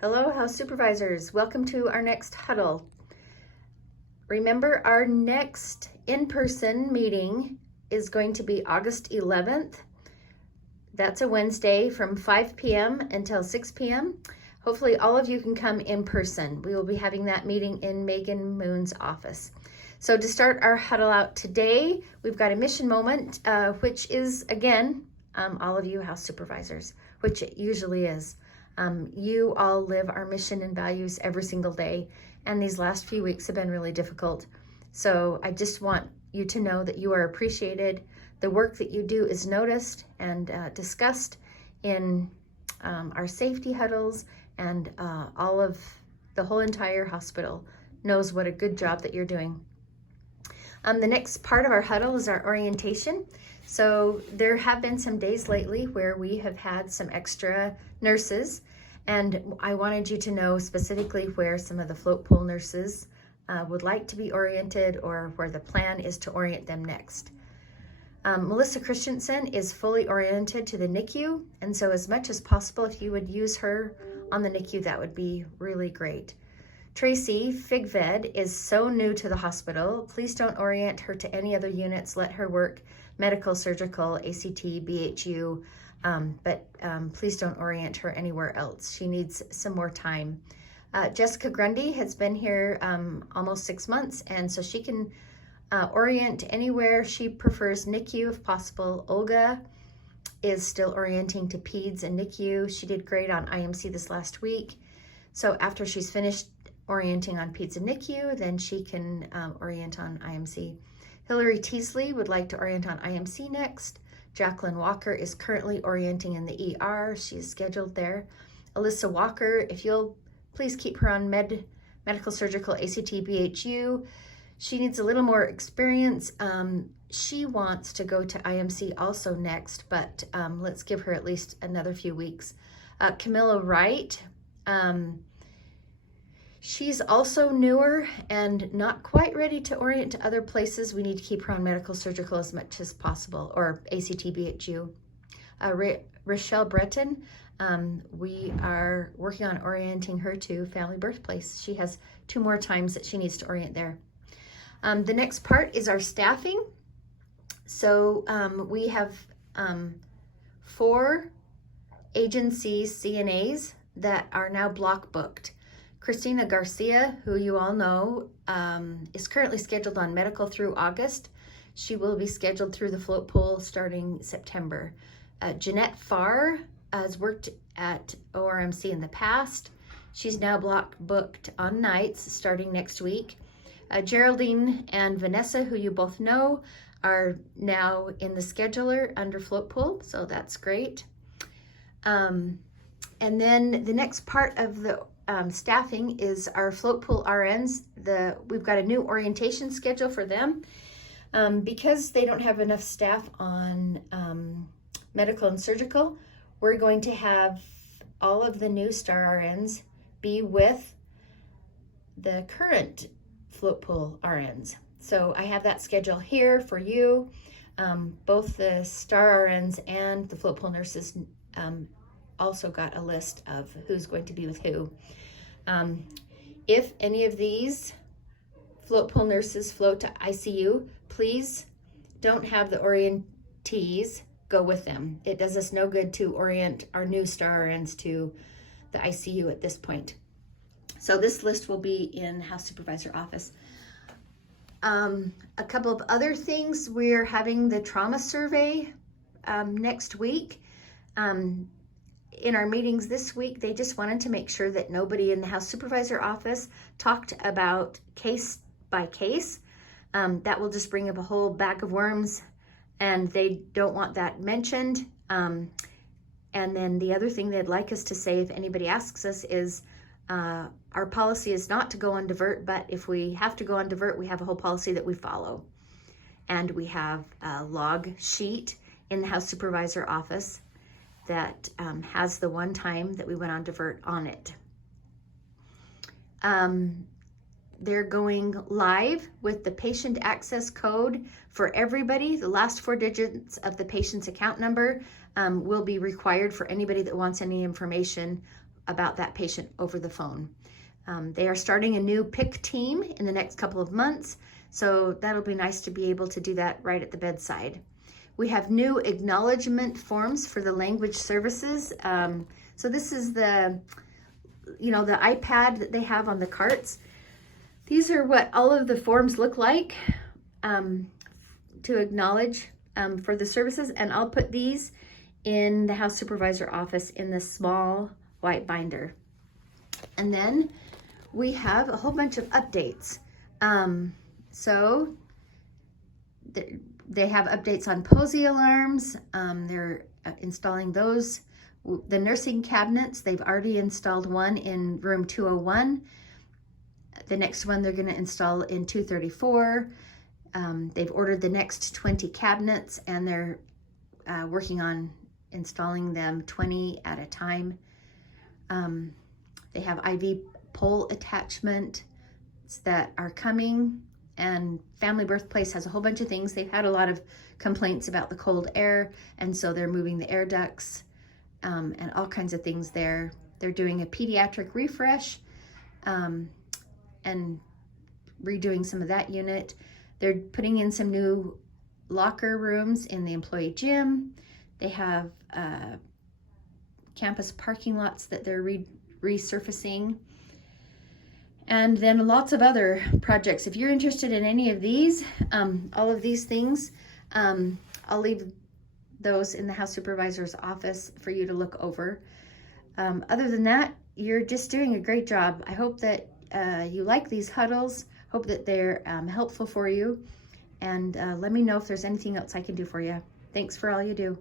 Hello, house supervisors. Welcome to our next huddle. Remember, our next in-person meeting is going to be August 11th. That's a Wednesday from 5 p.m. until 6 p.m. Hopefully all of you can come in person. We will be having that meeting in Megan Moon's office. So to start our huddle out today, we've got a mission moment, which is, again, all of you house supervisors, which it usually is. You all live our mission and values every single day, and these last few weeks have been really difficult. So I just want you to know that you are appreciated. The work that you do is noticed and discussed in our safety huddles, and all of the whole entire hospital knows what a good job that you're doing. The next part of our huddle is our orientation. So there have been some days lately where we have had some extra nurses, and I wanted you to know specifically where some of the float pool nurses would like to be oriented, or where the plan is to orient them next. Melissa Christensen is fully oriented to the NICU, and so as much as possible, if you would use her on the NICU, that would be really great. Tracy FigVed is so new to the hospital. Please don't orient her to any other units. Let her work medical, surgical, ACT, BHU, but please don't orient her anywhere else. She needs some more time. Jessica Grundy has been here almost 6 months, and so she can orient anywhere. She prefers NICU if possible. Olga is still orienting to PEDS and NICU. She did great on IMC this last week. So after she's finished orienting on PEDS and NICU, then she can orient on IMC. Hillary Teasley would like to orient on IMC next. Jacqueline Walker is currently orienting in the ER. She's scheduled there. Alyssa Walker, if you'll please keep her on medical, surgical, ACT, BHU. She needs a little more experience. She wants to go to IMC also next, but let's give her at least another few weeks. Camilla Wright, she's also newer and not quite ready to orient to other places. We need to keep her on medical, surgical as much as possible, or ACT, BHU. Rochelle Breton, we are working on orienting her to family birthplace. She has 2 more times that she needs to orient there. The next part is our staffing. So we have 4 agencies, CNAs, that are now block booked. Christina Garcia, who you all know, is currently scheduled on medical through August. She will be scheduled through the float pool starting September. Jeanette Farr has worked at ORMC in the past. She's now block booked on nights starting next week. Geraldine and Vanessa, who you both know, are now in the scheduler under float pool, so that's great. And then the next part of the staffing is our float pool RNs. We've got a new orientation schedule for them. Because they don't have enough staff on medical and surgical, we're going to have all of the new STAR RNs be with the current float pool RNs. So I have that schedule here for you. Both the STAR RNs and the float pool nurses also got a list of who's going to be with who. If any of these float pool nurses float to ICU, please don't have the orientees go with them. It does us no good to orient our new STAR RNs to the ICU at this point. So this list will be in House Supervisor office. A couple of other things, we're having the trauma survey next week. In our meetings this week, they just wanted to make sure that nobody in the House Supervisor office talked about case by case. That will just bring up a whole bag of worms, and they don't want that mentioned. And then the other thing they'd like us to say, if anybody asks us, is our policy is not to go on divert, but if we have to go on divert, we have a whole policy that we follow. And we have a log sheet in the House Supervisor office that has the one time that we went on divert on it. They're going live with the patient access code for everybody. The last 4 digits of the patient's account number will be required for anybody that wants any information about that patient over the phone. They are starting a new PIC team in the next couple of months, so that'll be nice to be able to do that right at the bedside. We have new acknowledgement forms for the language services. So this is the iPad that they have on the carts. These are what all of the forms look like to acknowledge for the services, and I'll put these in the house supervisor office in the small white binder. And then we have a whole bunch of updates. So they have updates on POSI alarms. They're installing those. The nursing cabinets, they've already installed one in room 201. The next one they're going to install in 234. They've ordered the next 20 cabinets, and they're working on installing them 20 at a time. They have IV pole attachments that are coming, and Family Birthplace has a whole bunch of things. They've had a lot of complaints about the cold air, and so they're moving the air ducts and all kinds of things there. They're doing a pediatric refresh and redoing some of that unit. They're putting in some new locker rooms in the employee gym. They have campus parking lots that they're resurfacing. And then lots of other projects. If you're interested in any of these, all of these things, I'll leave those in the house supervisor's office for you to look over. Other than that, you're just doing a great job. I hope that you like these huddles. Hope that they're helpful for you. And let me know if there's anything else I can do for you. Thanks for all you do.